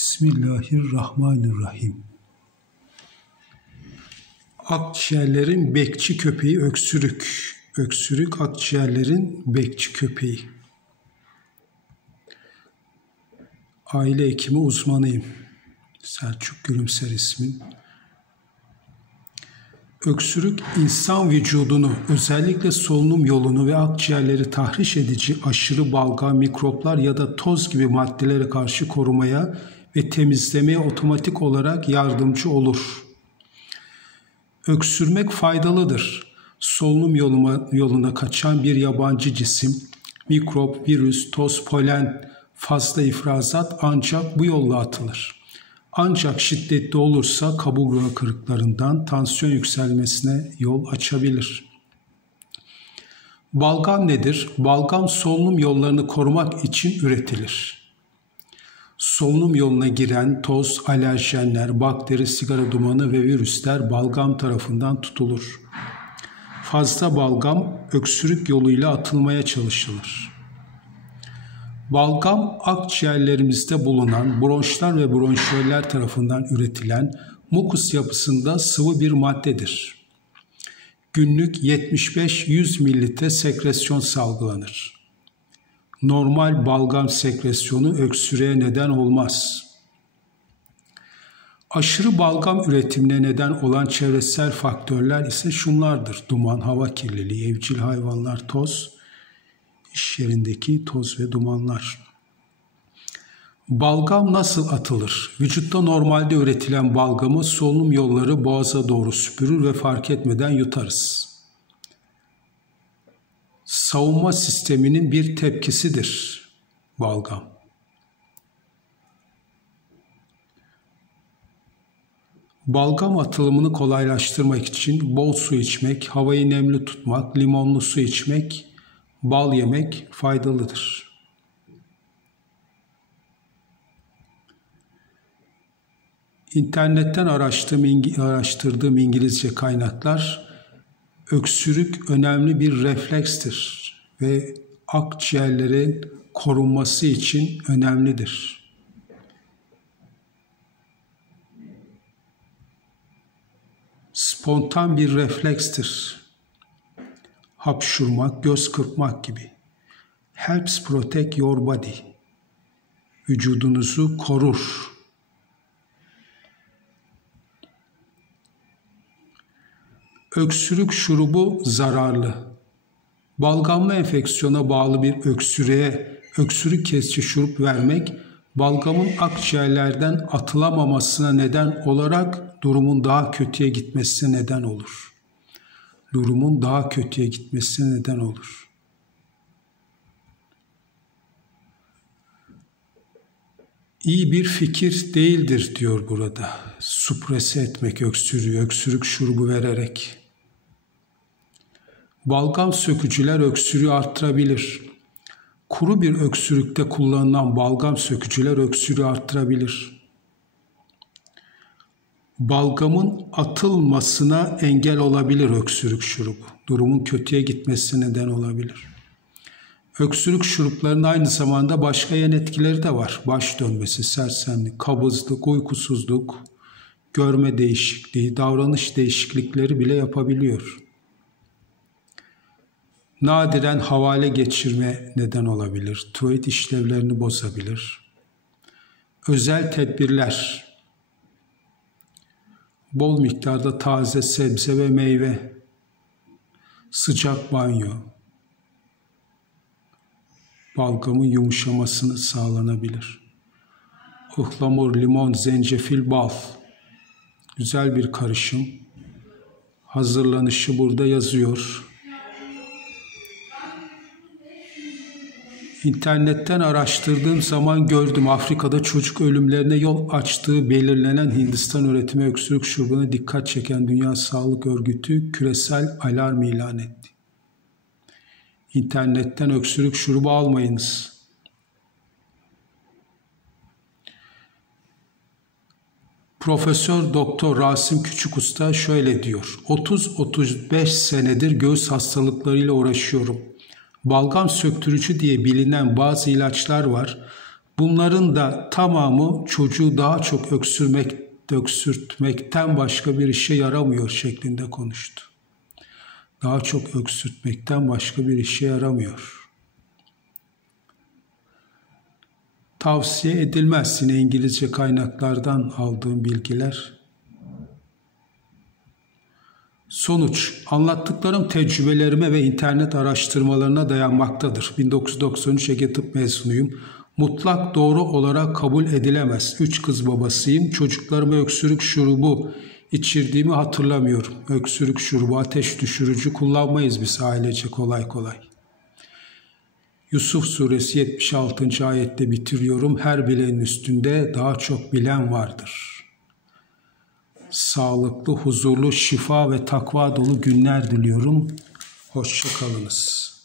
Bismillahirrahmanirrahim. Akciğerlerin bekçi köpeği öksürük. Öksürük akciğerlerin bekçi köpeği. Aile hekimi uzmanıyım. Selçuk Gülümser ismim. Öksürük insan vücudunu, özellikle solunum yolunu ve akciğerleri tahriş edici aşırı balgam, mikroplar ya da toz gibi maddelere karşı korumaya ve temizlemeye otomatik olarak yardımcı olur. Öksürmek faydalıdır. Solunum yoluna kaçan bir yabancı cisim, mikrop, virüs, toz, polen, fazla ifrazat ancak bu yolla atılır. Ancak şiddetli olursa kaburga kırıklarından tansiyon yükselmesine yol açabilir. Balgam nedir? Balgam solunum yollarını korumak için üretilir. Solunum yoluna giren toz, alerjenler, bakteri, sigara dumanı ve virüsler balgam tarafından tutulur. Fazla balgam öksürük yoluyla atılmaya çalışılır. Balgam akciğerlerimizde bulunan bronşlar ve bronşiyoller tarafından üretilen mukus yapısında sıvı bir maddedir. Günlük 75-100 mililitre sekresyon salgılanır. Normal balgam sekresyonu öksürüğe neden olmaz. Aşırı balgam üretimine neden olan çevresel faktörler ise şunlardır: duman, hava kirliliği, evcil hayvanlar, toz, iş yerindeki toz ve dumanlar. Balgam nasıl atılır? Vücutta normalde üretilen balgamı solunum yolları boğaza doğru süpürür ve fark etmeden yutarız. Savunma sisteminin bir tepkisidir balgam. Balgam atılımını kolaylaştırmak için bol su içmek, havayı nemli tutmak, limonlu su içmek, bal yemek faydalıdır. İnternetten araştırdığım İngilizce kaynaklar, öksürük önemli bir reflekstir ve akciğerlerin korunması için önemlidir. Spontan bir reflekstir. Hapşurmak, göz kırpmak gibi. Helps protect your body. Vücudunuzu korur. Öksürük şurubu zararlı. Balgamlı enfeksiyona bağlı bir öksürüğe öksürük kesici şurup vermek, balgamın akciğerlerden atılamamasına neden olarak durumun daha kötüye gitmesine neden olur. Durumun daha kötüye gitmesine neden olur. İyi bir fikir değildir diyor burada. Suprese etmek öksürüğü, öksürük şurubu vererek. Balgam sökücüler öksürüğü arttırabilir. Kuru bir öksürükte kullanılan balgam sökücüler öksürüğü arttırabilir. Balgamın atılmasına engel olabilir öksürük şurubu. Durumun kötüye gitmesine neden olabilir. Öksürük şuruplarının aynı zamanda başka yan etkileri de var. Baş dönmesi, sersemlik, kabızlık, uykusuzluk, görme değişikliği, davranış değişiklikleri bile yapabiliyor. Nadiren havale geçirme neden olabilir. Tiroid işlevlerini bozabilir. Özel tedbirler: bol miktarda taze sebze ve meyve, sıcak banyo, balgamın yumuşamasını sağlanabilir. Ihlamur, limon, zencefil, bal. Güzel bir karışım. Hazırlanışı burada yazıyor. İnternetten araştırdığım zaman gördüm, Afrika'da çocuk ölümlerine yol açtığı belirlenen Hindistan üretimi öksürük şurubuna dikkat çeken Dünya Sağlık Örgütü küresel alarm ilan etti. İnternetten öksürük şurubu almayınız. Profesör Doktor Rasim Küçükusta şöyle diyor: 30-35 senedir göğüs hastalıklarıyla uğraşıyorum. Balgam söktürücü diye bilinen bazı ilaçlar var. Bunların da tamamı çocuğu daha çok öksürtmekten başka bir işe yaramıyor şeklinde konuştu. Daha çok öksürtmekten başka bir işe yaramıyor. Tavsiye edilmez. Yine İngilizce kaynaklardan aldığım bilgiler. Sonuç, anlattıklarım tecrübelerime ve internet araştırmalarına dayanmaktadır. 1993 Ege Tıp mezunuyum. Mutlak doğru olarak kabul edilemez. 3 kız babasıyım. Çocuklarıma öksürük şurubu içirdiğimi hatırlamıyorum. Öksürük şurubu, ateş düşürücü kullanmayız biz ailece kolay kolay. Yusuf suresi 76. ayette bitiriyorum. Her bilenin üstünde daha çok bilen vardır. Sağlıklı, huzurlu, şifa ve takva dolu günler diliyorum. Hoşça kalınız.